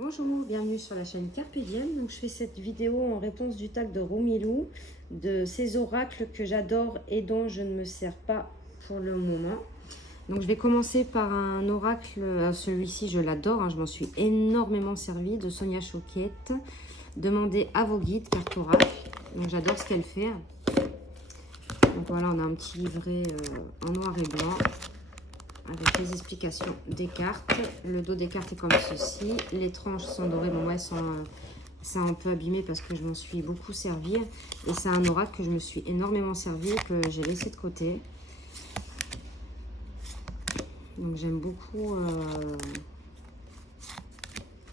Bonjour, bienvenue sur la chaîne Carpe Diem. Donc, je fais cette vidéo en réponse du tag de Romilou, de ces oracles que j'adore et dont je ne me sers pas pour le moment. Donc, je vais commencer par un oracle, celui-ci je l'adore, hein, je m'en suis énormément servi, de Sonia Choquette. Demandez à vos guides, carte oracle. Donc, j'adore ce qu'elle fait. Donc, voilà, on a un petit livret en noir et blanc, avec les explications des cartes. Le dos des cartes est comme ceci. Les tranches sont dorées. Bon, ouais, c'est un peu abîmé parce que je m'en suis beaucoup servi. Et c'est un oracle que je me suis énormément servi, que j'ai laissé de côté. Donc j'aime beaucoup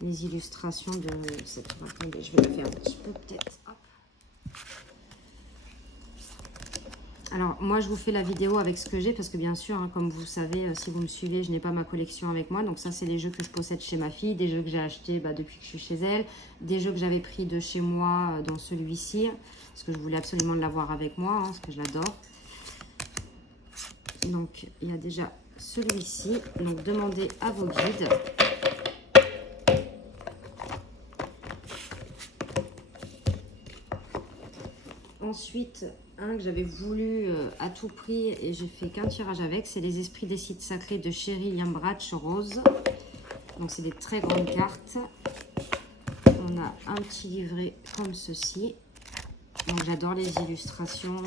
les illustrations de cette oracle. Attendez, je vais la faire un petit peu peut-être. Hop. Alors, moi, je vous fais la vidéo avec ce que j'ai parce que, bien sûr, hein, comme vous savez, si vous me suivez, je n'ai pas ma collection avec moi. Donc, ça, c'est les jeux que je possède chez ma fille, des jeux que j'ai achetés depuis que je suis chez elle, des jeux que j'avais pris de chez moi, dont celui-ci, parce que je voulais absolument l'avoir avec moi, hein, parce que je l'adore. Donc, il y a déjà celui-ci. Donc, demandez à vos guides. Ensuite, un que j'avais voulu à tout prix et j'ai fait qu'un tirage avec, c'est les esprits des sites sacrés de Cheryl Yambratch Rose. Donc c'est des très grandes cartes. On a un petit livret comme ceci. Donc j'adore les illustrations.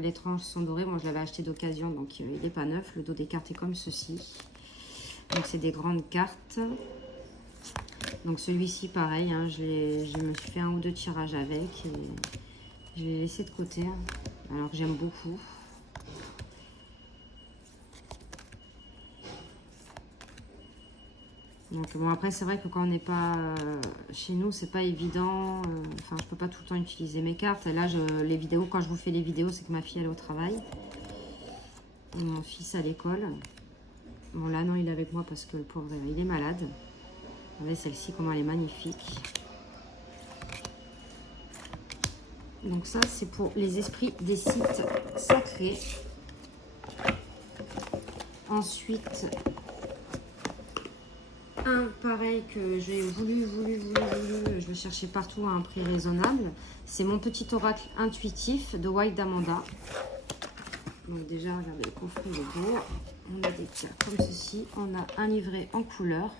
Les tranches sont dorées. Moi je l'avais acheté d'occasion, donc il n'est pas neuf. Le dos des cartes est comme ceci. Donc c'est des grandes cartes. Donc celui-ci pareil, hein, je me suis fait un ou deux tirages avec et je l'ai laissé de côté, hein, alors que j'aime beaucoup. Donc bon, après c'est vrai que quand on n'est pas chez nous, c'est pas évident. Enfin, je peux pas tout le temps utiliser mes cartes. Et là, les vidéos, quand je vous fais les vidéos, c'est que ma fille elle est au travail et mon fils à l'école. Bon là non, il est avec moi parce que le pauvre il est malade. Regardez celle-ci, comment elle est magnifique. Donc ça, c'est pour les esprits des sites sacrés. Ensuite, un pareil que j'ai voulu, je le cherchais partout à un prix raisonnable. C'est mon petit oracle intuitif de White d'Amanda. Donc déjà, regardez le coffret, il est beau. On a des cartes comme ceci. On a un livret en couleur.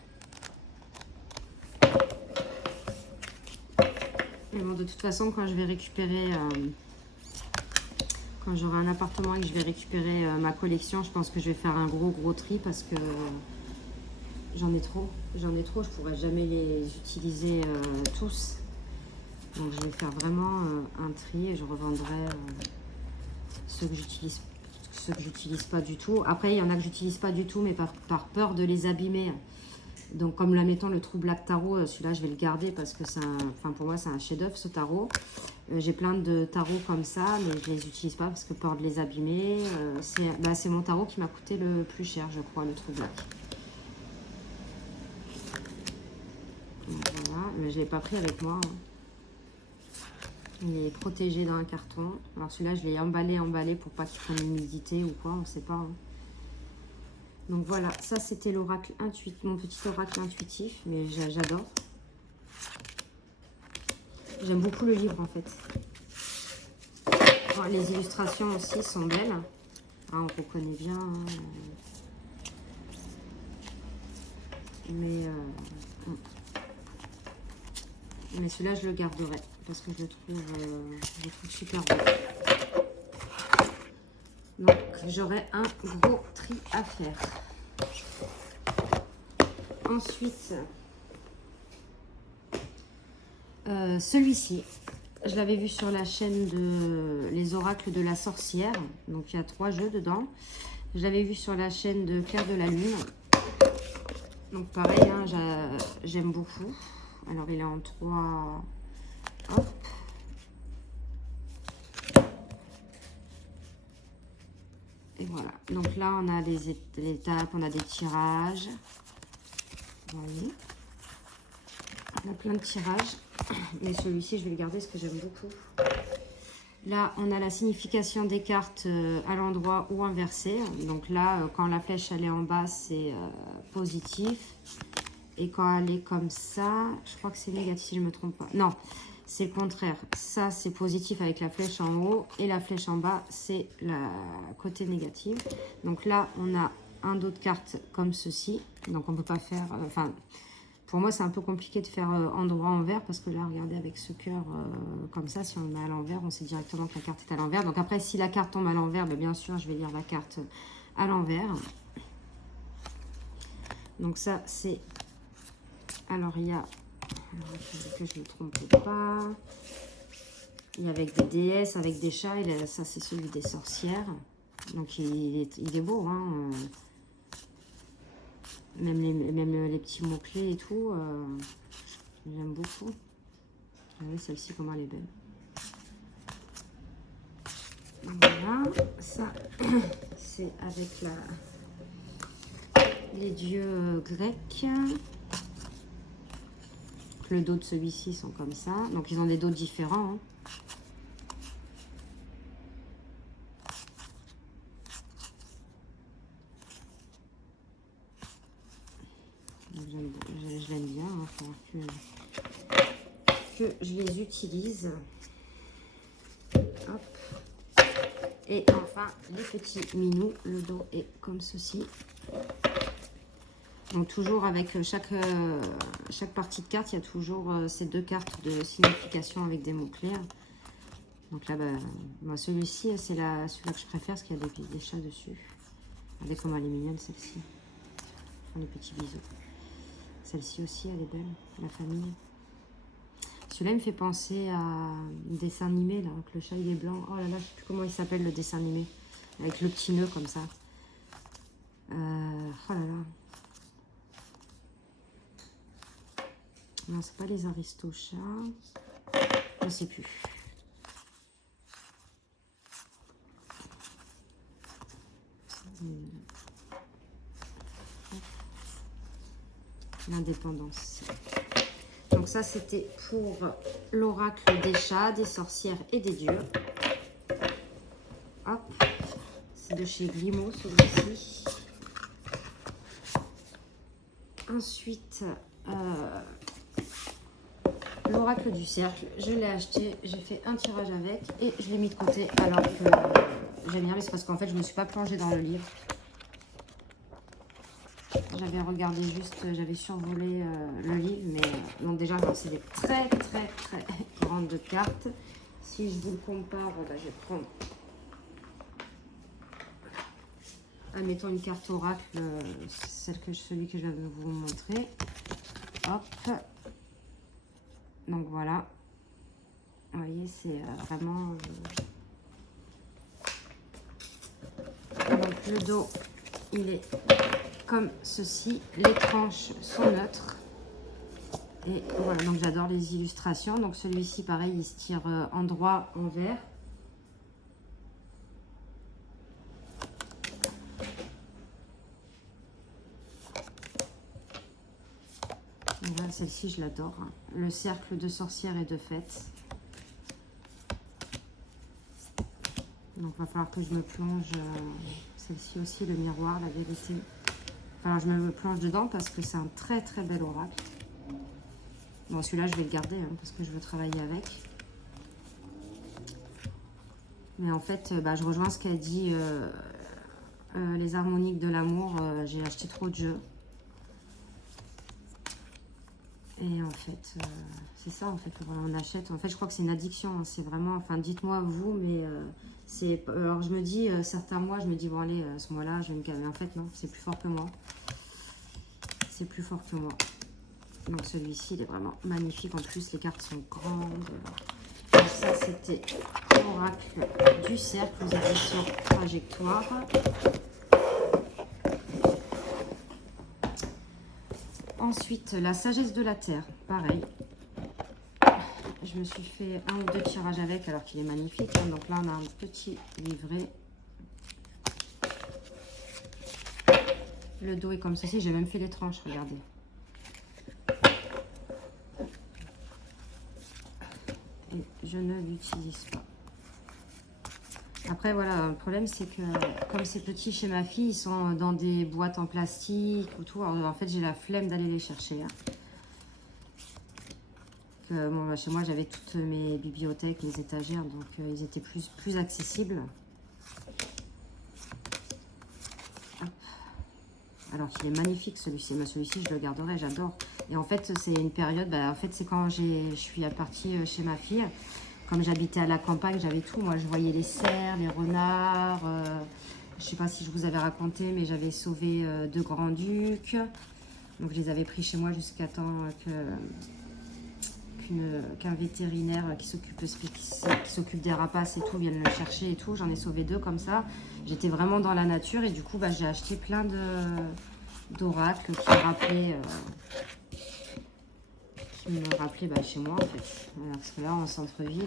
Mais bon, de toute façon, quand je vais récupérer, quand j'aurai un appartement et que je vais récupérer ma collection, je pense que je vais faire un gros tri parce que j'en ai trop. J'en ai trop, je pourrais jamais les utiliser tous. Donc je vais faire vraiment un tri et je revendrai ceux que j'utilise pas du tout. Après, il y en a que j'utilise pas du tout, mais par peur de les abîmer. Donc, comme là, mettons le True Black Tarot, celui-là, je vais le garder parce que pour moi, c'est un chef-d'œuvre, ce tarot. J'ai plein de tarots comme ça, mais je les utilise pas parce que peur de les abîmer. C'est mon tarot qui m'a coûté le plus cher, je crois, le True Black. Donc, voilà, mais je l'ai pas pris avec moi. Hein. Il est protégé dans un carton. Alors, celui-là, je l'ai emballé pour pas qu'il prenne l'humidité ou quoi, on sait pas. Hein. Donc voilà, ça c'était l'oracle intuitif, mon petit oracle intuitif, mais j'adore. J'aime beaucoup le livre en fait. Oh, les illustrations aussi sont belles. Ah, on reconnaît bien. Hein. Mais celui-là je le garderai parce que je le trouve super beau. Donc j'aurai un gros tri à faire. Ensuite, celui-ci, je l'avais vu sur la chaîne de Les Oracles de la Sorcière. Donc il y a 3 jeux dedans. Je l'avais vu sur la chaîne de Claire de la Lune. Donc pareil, hein, j'aime beaucoup. Alors il est en 3. Hop. Et voilà. Donc là, on a les étapes, on a des tirages. Vous voyez. On a plein de tirages. Mais celui-ci, je vais le garder parce que j'aime beaucoup. Là, on a la signification des cartes à l'endroit ou inversée. Donc là, quand la flèche elle est en bas, c'est positif. Et quand elle est comme ça, je crois que c'est négatif si je ne me trompe pas. Non, c'est le contraire. Ça, c'est positif avec la flèche en haut. Et la flèche en bas, c'est le côté négatif. Donc là, on a un dos de carte comme ceci. Donc on ne peut pas faire... Enfin, pour moi, c'est un peu compliqué de faire endroit envers. Parce que là, regardez, avec ce cœur comme ça, si on le met à l'envers, on sait directement que la carte est à l'envers. Donc après, si la carte tombe à l'envers, bien sûr, je vais lire la carte à l'envers. Donc ça, c'est... Alors, il y a... que je ne me trompe pas. Il y a avec des déesses, avec des chats. Et ça, c'est celui des sorcières. Donc, il est beau. Hein. Même les petits mots-clés et tout. J'aime beaucoup. Regardez celle-ci, comment elle est belle. Voilà. Ça, c'est avec les dieux grecs. Le dos de celui-ci sont comme ça. Donc, ils ont des dos différents. Hein. Je l'aime bien. Il va falloir que je les utilise. Hop. Et enfin, les petits minous. Le dos est comme ceci. Donc toujours avec chaque partie de carte, il y a toujours ces deux cartes de signification avec des mots-clés. Donc là, moi celui-ci, c'est celui-là que je préfère parce qu'il y a des chats dessus. Regardez comment elle est mignonne celle-ci. Les petits bisous. Celle-ci aussi, elle est belle, la famille. Celui-là, il me fait penser à un dessin animé, là, avec le chat, il est blanc. Oh là là, je ne sais plus comment il s'appelle le dessin animé. Avec le petit nœud comme ça. Oh là là. Non, c'est pas les Aristochats. Je ne sais plus. L'indépendance. Donc ça, c'était pour l'oracle des chats, des sorcières et des dieux. Hop. C'est de chez Glimo, celui-ci. Ensuite, l'oracle du cercle, je l'ai acheté, j'ai fait un tirage avec et je l'ai mis de côté alors que j'aime bien, mais c'est parce qu'en fait je ne me suis pas plongée dans le livre. J'avais regardé juste, j'avais survolé le livre, mais donc déjà c'est des très grandes cartes. Si je vous le compare, je vais prendre, admettons une carte oracle, celui que je vais vous montrer. Hop. Donc voilà, vous voyez, c'est vraiment... Donc le dos, il est comme ceci. Les tranches sont neutres. Et voilà, donc j'adore les illustrations. Donc celui-ci, pareil, il se tire en droit, en vert. Voilà, celle-ci, je l'adore. Le cercle de sorcières et de fêtes. Donc, il va falloir que je me plonge. Celle-ci aussi, le miroir, la vérité. Enfin, je me plonge dedans parce que c'est un très bel oracle. Bon, celui-là, je vais le garder hein, parce que je veux travailler avec. Mais en fait, je rejoins ce qu'a dit les harmoniques de l'amour. J'ai acheté trop de jeux. Et en fait, c'est ça, en fait, voilà, on achète. En fait, je crois que c'est une addiction. Hein, c'est vraiment, enfin, dites-moi vous, mais c'est... Alors, je me dis, certains mois, je me dis, bon, allez, à ce mois-là, je vais me calmer. En fait, non, c'est plus fort que moi. C'est plus fort que moi. Donc, celui-ci, il est vraiment magnifique. En plus, les cartes sont grandes. Donc, ça, c'était l'oracle du cercle aux éditions Trajectoire. Ensuite, la sagesse de la terre, pareil. Je me suis fait un ou deux tirages avec, alors qu'il est magnifique. Hein. Donc là, on a un petit livret. Le dos est comme ceci. J'ai même fait les tranches, regardez. Et je ne l'utilise pas. Après, voilà, le problème, c'est que comme c'est petit chez ma fille, ils sont dans des boîtes en plastique ou tout. Alors, en fait, j'ai la flemme d'aller les chercher. Hein. Bon, bah, chez moi, j'avais toutes mes bibliothèques, les étagères, donc ils étaient plus accessibles. Hop. Alors qu'il est magnifique, celui-ci. Celui-ci, je le garderai, j'adore. Et en fait, c'est une période, bah, en fait, c'est quand je suis partie chez ma fille. Comme j'habitais à la campagne, j'avais tout. Moi, je voyais les cerfs, les renards. Je ne sais pas si je vous avais raconté, mais j'avais sauvé 2 grands-ducs. Donc, je les avais pris chez moi jusqu'à temps qu'un vétérinaire qui s'occupe des rapaces et tout vienne le chercher et tout. J'en ai sauvé 2 comme ça. J'étais vraiment dans la nature et du coup, bah, j'ai acheté plein d'oracles qui me rappelaient bah, chez moi en fait. Parce que là, en centre-ville,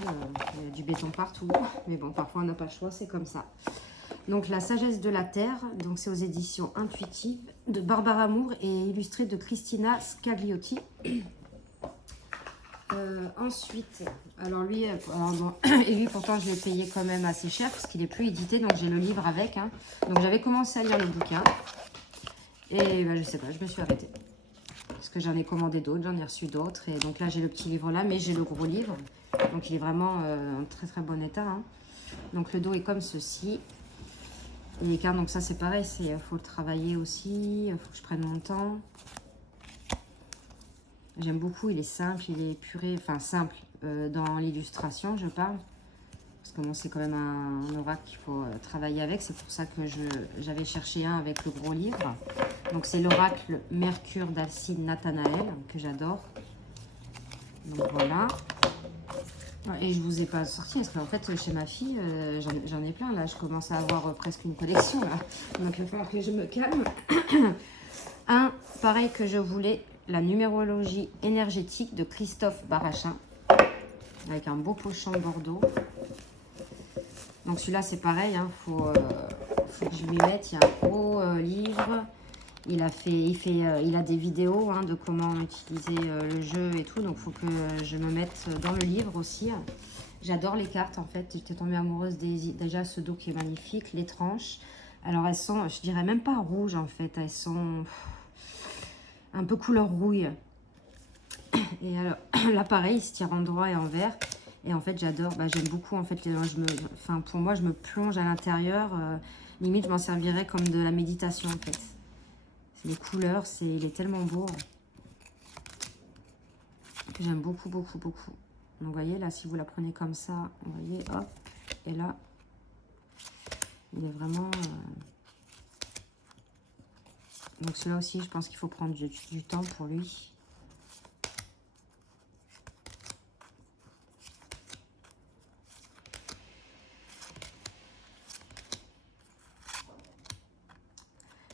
il y a du béton partout. Mais bon, parfois, on n'a pas le choix, c'est comme ça. Donc, La sagesse de la terre, donc c'est aux éditions Intuitives de Barbara Moore et illustré de Cristina Scagliotti. Ensuite, alors lui, bon, et lui pourtant je l'ai payé quand même assez cher parce qu'il est plus édité, donc j'ai le livre avec. Hein. Donc j'avais commencé à lire le bouquin et bah, je sais pas, je me suis arrêtée parce que j'en ai commandé d'autres, j'en ai reçu d'autres et donc là j'ai le petit livre là, mais j'ai le gros livre, donc il est vraiment en très très bon état. Hein. Donc le dos est comme ceci. Et les cartes, donc ça c'est pareil, il faut le travailler aussi, il faut que je prenne mon temps. J'aime beaucoup, il est simple, il est épuré, enfin simple dans l'illustration, je parle. Parce que bon, c'est quand même un oracle qu'il faut travailler avec. C'est pour ça que j'avais cherché un avec le gros livre. Donc c'est l'oracle Mercure d'Alcide Nathanaël, que j'adore. Donc voilà. Et je vous ai pas sorti, parce qu'en fait, chez ma fille, j'en ai plein. Là, je commence à avoir presque une collection. Là. Donc il va falloir que je me calme. Un, pareil que je voulais, la numérologie énergétique de Christophe Barachin, avec un beau pochon bordeaux. Donc celui-là c'est pareil, hein, faut que je lui mette. Il y a un gros livre. Il a des vidéos hein, de comment utiliser le jeu et tout. Donc il faut que je me mette dans le livre aussi. J'adore les cartes en fait. J'étais tombée amoureuse déjà ce dos qui est magnifique, les tranches. Alors elles sont, je dirais même pas rouges en fait. Elles sont un peu couleur rouille. Et alors là pareil, il se tire en droit et en vert. Et en fait j'adore, j'aime beaucoup en fait, pour moi je me plonge à l'intérieur, limite je m'en servirais comme de la méditation en fait. Les couleurs, il est tellement beau que j'aime beaucoup, beaucoup, beaucoup. Donc vous voyez là, si vous la prenez comme ça, vous voyez, hop, et là, il est vraiment... Donc celui-là aussi, je pense qu'il faut prendre du temps pour lui.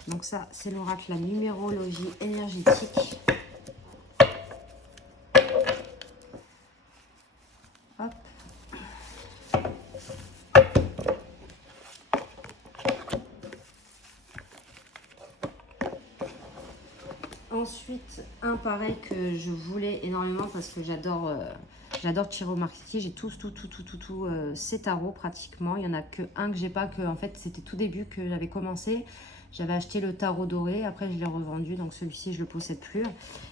Donc ça, c'est l'oracle, la numérologie énergétique. Hop. Ensuite, un pareil que je voulais énormément parce que j'adore Chiro Marchetti. J'ai tout ces tarots pratiquement. Il n'y en a que un que j'ai pas, que en fait c'était tout début que j'avais commencé. J'avais acheté le tarot doré, après je l'ai revendu, donc celui-ci je le possède plus.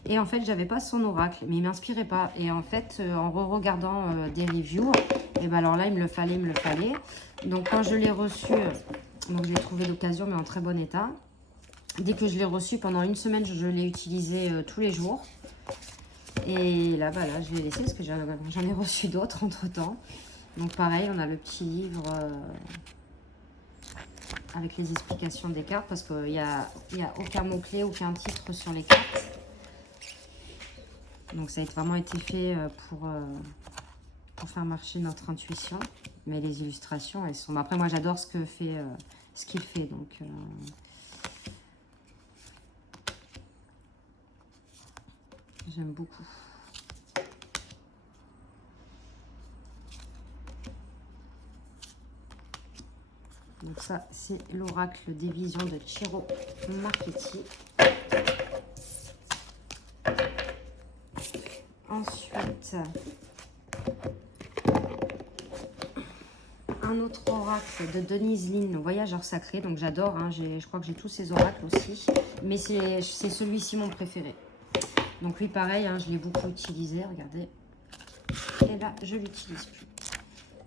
Et en fait j'avais pas son oracle, mais il m'inspirait pas. Et en fait en re-regardant des reviews, et ben alors là il me le fallait. Donc quand je l'ai reçu, donc je l'ai trouvé d'occasion mais en très bon état. Dès que je l'ai reçu, pendant une semaine, je l'ai utilisé tous les jours. Et là, là je l'ai laissé parce que j'en ai reçu d'autres entre-temps. Donc pareil, on a le petit livre avec les explications des cartes parce qu'il n'y a aucun mot-clé, aucun titre sur les cartes. Donc ça a vraiment été fait pour faire marcher notre intuition. Mais les illustrations, elles sont... Après, moi, j'adore ce qu'il fait. Donc... J'aime beaucoup. Donc ça, c'est l'oracle des visions de Chiro Marchetti. Ensuite, un autre oracle de Denise Linn, Voyageur sacré. Donc j'adore, hein, je crois que j'ai tous ces oracles aussi. Mais c'est celui-ci mon préféré. Donc lui pareil, hein, je l'ai beaucoup utilisé, regardez. Et là, je l'utilise plus.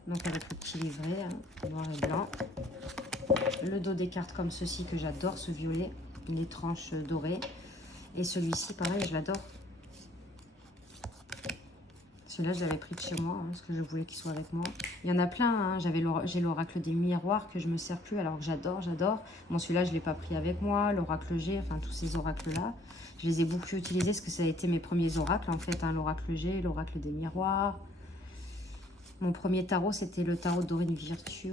Donc avec le petit livret, hein, noir et blanc. Le dos des cartes comme ceci que j'adore, ce violet. Les tranches dorées. Et celui-ci, pareil, je l'adore. Celui-là, je l'avais pris de chez moi, hein, parce que je voulais qu'il soit avec moi. Il y en a plein, hein. J'ai l'oracle des miroirs que je me sers plus, alors que j'adore, j'adore. Bon, celui-là, je ne l'ai pas pris avec moi. L'oracle G, enfin, tous ces oracles-là. Je les ai beaucoup utilisés, parce que ça a été mes premiers oracles, en fait. Hein, l'oracle G, l'oracle des miroirs. Mon premier tarot, c'était le tarot de Dorine Virtue,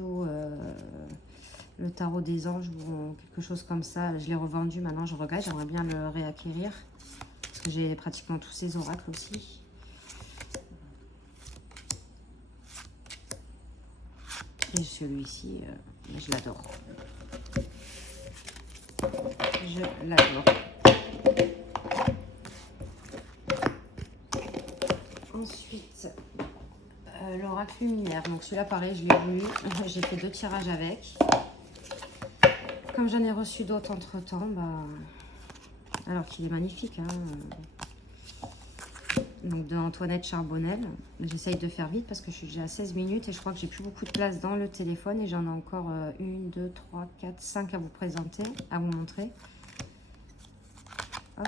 le tarot des anges, ou quelque chose comme ça. Je l'ai revendu, maintenant, je regrette. J'aimerais bien le réacquérir, parce que j'ai pratiquement tous ces oracles aussi. Et celui-ci, je l'adore. Je l'adore. Ensuite, l'oracle luminaire. Donc celui-là, pareil, je l'ai voulu. J'ai fait 2 tirages avec. Comme j'en ai reçu d'autres entre-temps, alors qu'il est magnifique, hein. Donc de Antoinette Charbonnel. J'essaye de faire vite parce que je suis déjà à 16 minutes et je crois que j'ai plus beaucoup de place dans le téléphone et j'en ai encore 1, 2, 3, 4, 5 à vous présenter, à vous montrer. Hop.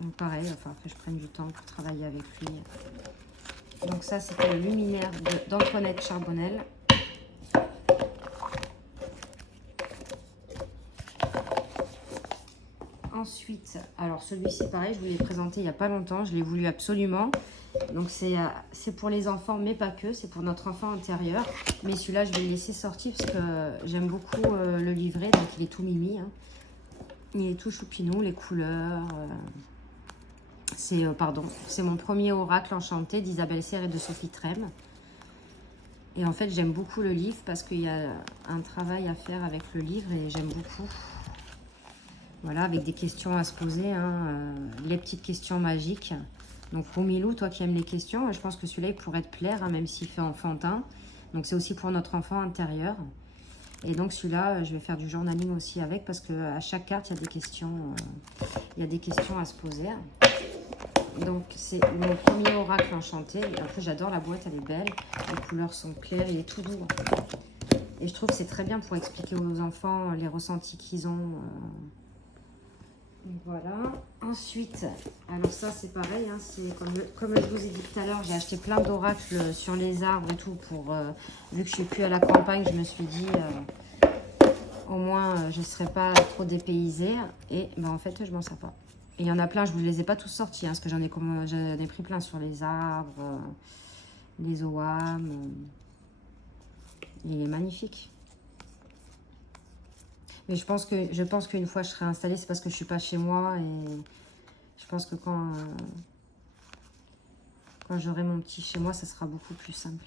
Donc pareil, enfin après je prenne du temps pour travailler avec lui. Donc ça c'était le luminaire d'Antoinette Charbonnel. Ensuite, alors celui-ci pareil, je vous l'ai présenté il n'y a pas longtemps, je l'ai voulu absolument. Donc c'est pour les enfants, mais pas que, c'est pour notre enfant intérieur. Mais celui-là, je vais le laisser sortir parce que j'aime beaucoup le livret, donc il est tout mimi. Hein. Il est tout choupinou, les couleurs. C'est mon premier oracle enchanté d'Isabelle Serre et de Sophie Trem. Et en fait, j'aime beaucoup le livre parce qu'il y a un travail à faire avec le livre et j'aime beaucoup. Voilà, avec des questions à se poser, hein, les petites questions magiques. Donc Roumilou, toi qui aimes les questions, je pense que celui-là, il pourrait te plaire, hein, même s'il fait enfantin. Donc c'est aussi pour notre enfant intérieur. Et donc celui-là, je vais faire du journaling aussi avec, parce qu'à chaque carte, il y a des questions à se poser. Donc c'est mon premier oracle enchanté. Et après, j'adore la boîte, elle est belle. Les couleurs sont claires, il est tout doux. Et je trouve que c'est très bien pour expliquer aux enfants les ressentis qu'ils ont. Voilà. Ensuite, alors ça c'est pareil, hein, c'est comme je vous ai dit tout à l'heure, j'ai acheté plein d'oracles sur les arbres et tout pour, vu que je suis plus à la campagne, je me suis dit au moins je ne serai pas trop dépaysée et en fait je m'en sers pas. Et il y en a plein, je ne vous les ai pas tous sortis, hein, parce que j'en ai pris plein sur les arbres, les oam, il est magnifique. Mais je pense qu'une fois je serai installée, c'est parce que je suis pas chez moi et je pense que quand j'aurai mon petit chez moi, ça sera beaucoup plus simple.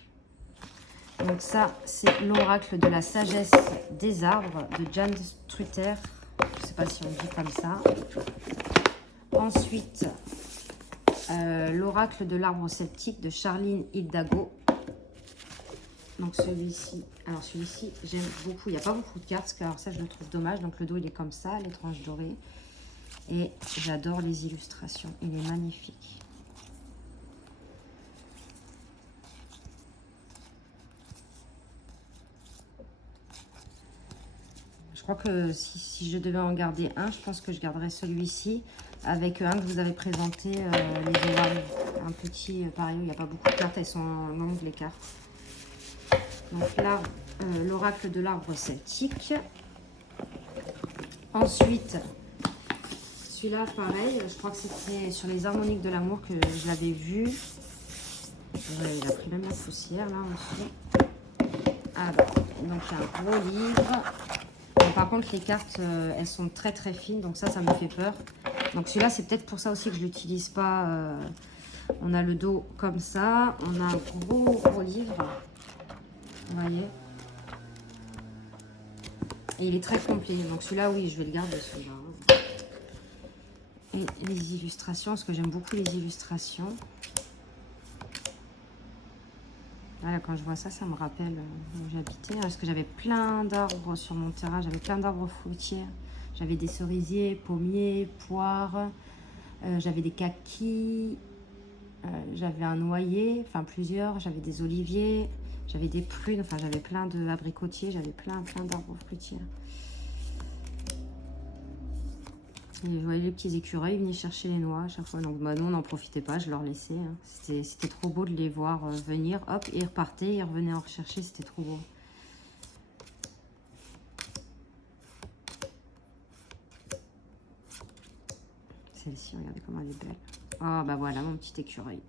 Donc ça, c'est l'oracle de la sagesse des arbres de Jan Strutter. Je ne sais pas si on dit comme ça. Ensuite, l'oracle de l'arbre sceptique de Charline Hidalgo. Donc celui-ci, j'aime beaucoup, il n'y a pas beaucoup de cartes, alors ça je le trouve dommage, donc le dos il est comme ça, les tranches dorées, et j'adore les illustrations, il est magnifique. Je crois que si je devais en garder un, je pense que je garderais celui-ci, avec un que vous avez présenté, les ovales, un petit, pareil, il n'y a pas beaucoup de cartes, elles sont longues les cartes. Donc là, l'oracle de l'arbre celtique. Ensuite, celui-là, pareil, je crois que c'était sur les harmoniques de l'amour que je l'avais vu. Ouais, il a pris même la poussière, là, aussi. Alors, donc il y a un gros livre. Bon, par contre, les cartes, elles sont très très fines, donc ça me fait peur. Donc celui-là, c'est peut-être pour ça aussi que je ne l'utilise pas. On a le dos comme ça, on a un gros livre. Vous voyez, et il est très complet, donc celui-là oui je vais le garder, celui-là. Et les illustrations, parce que j'aime beaucoup les illustrations. Voilà, quand je vois ça, ça me rappelle où j'habitais. Parce que j'avais plein d'arbres sur mon terrain. J'avais plein d'arbres fruitiers. J'avais des cerisiers, pommiers, poires. J'avais des kakis. J'avais un noyer, enfin plusieurs. J'avais des oliviers. J'avais des prunes. Enfin, j'avais plein d'abricotiers. J'avais plein d'arbres fruitiers. Et je voyais les petits écureuils, ils venaient chercher les noix à chaque fois. Donc bah, nous, on n'en profitait pas, je leur laissais. Hein. C'était trop beau de les voir venir. Hop, ils repartaient, ils revenaient en rechercher, c'était trop beau. Celle-ci, regardez comment elle est belle. Oh, bah voilà, mon petit écureuil.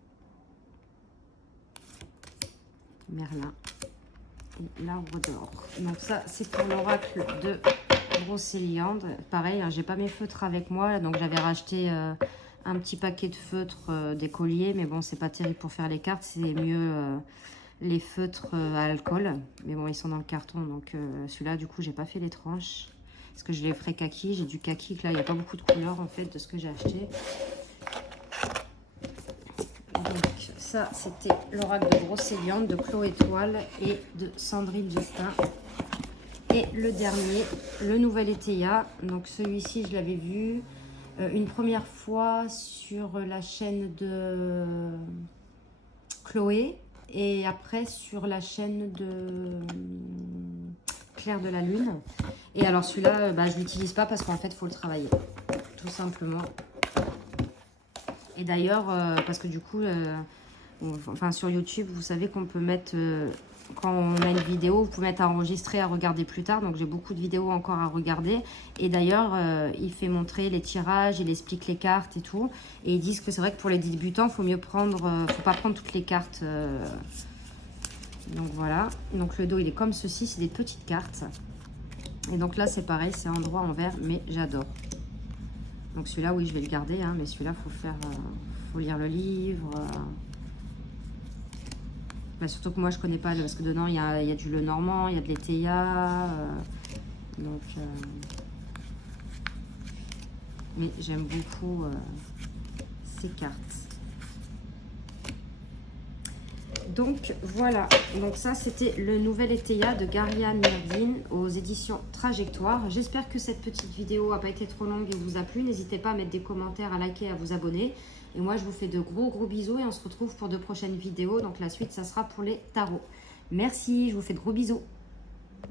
Merlin. Et l'arbre d'or. Donc ça, c'est pour l'oracle de Brocéliande. Pareil, hein, j'ai pas mes feutres avec moi, donc j'avais racheté un petit paquet de feutres des colliers, mais bon, c'est pas terrible pour faire les cartes, c'est mieux les feutres à alcool, mais bon, ils sont dans le carton, donc celui-là, du coup, j'ai pas fait les tranches, parce que je les ferai kaki, j'ai du kaki, que là, il n'y a pas beaucoup de couleurs, en fait, de ce que j'ai acheté. Donc ça, c'était l'oracle de Brocéliande, de Chloé Toile et de Sandrine Justin. Et le dernier, le nouvel Eteia. Donc celui-ci, je l'avais vu une première fois sur la chaîne de Chloé et après sur la chaîne de Claire de la Lune. Et alors celui-là, bah, je l'utilise pas parce qu'en fait, il faut le travailler, tout simplement. Et d'ailleurs, parce que du coup, enfin sur YouTube, vous savez qu'on peut mettre... quand on a une vidéo, vous pouvez mettre à enregistrer, à regarder plus tard. Donc, j'ai beaucoup de vidéos encore à regarder. Et d'ailleurs, il fait montrer les tirages, il explique les cartes et tout. Et ils disent que c'est vrai que pour les débutants, il faut mieux prendre... faut pas prendre toutes les cartes. Donc, voilà. Donc, le dos, il est comme ceci. C'est des petites cartes. Et donc là, c'est pareil. C'est en droit, en vert. Mais j'adore. Donc, celui-là, oui, je vais le garder. Hein, mais celui-là, il faut faire... faut lire le livre... Bah, surtout que moi je connais pas, parce que dedans il y a du Lenormand, il y a de l'Eteia. Donc, mais j'aime beaucoup ces cartes. Donc voilà, donc ça c'était le nouvel Eteia de Gariane Mirdine aux éditions Trajectoire. J'espère que cette petite vidéo n'a pas été trop longue et vous a plu. N'hésitez pas à mettre des commentaires, à liker, à vous abonner. Et moi je vous fais de gros bisous et on se retrouve pour de prochaines vidéos. Donc la suite ça sera pour les tarots. Merci, je vous fais de gros bisous.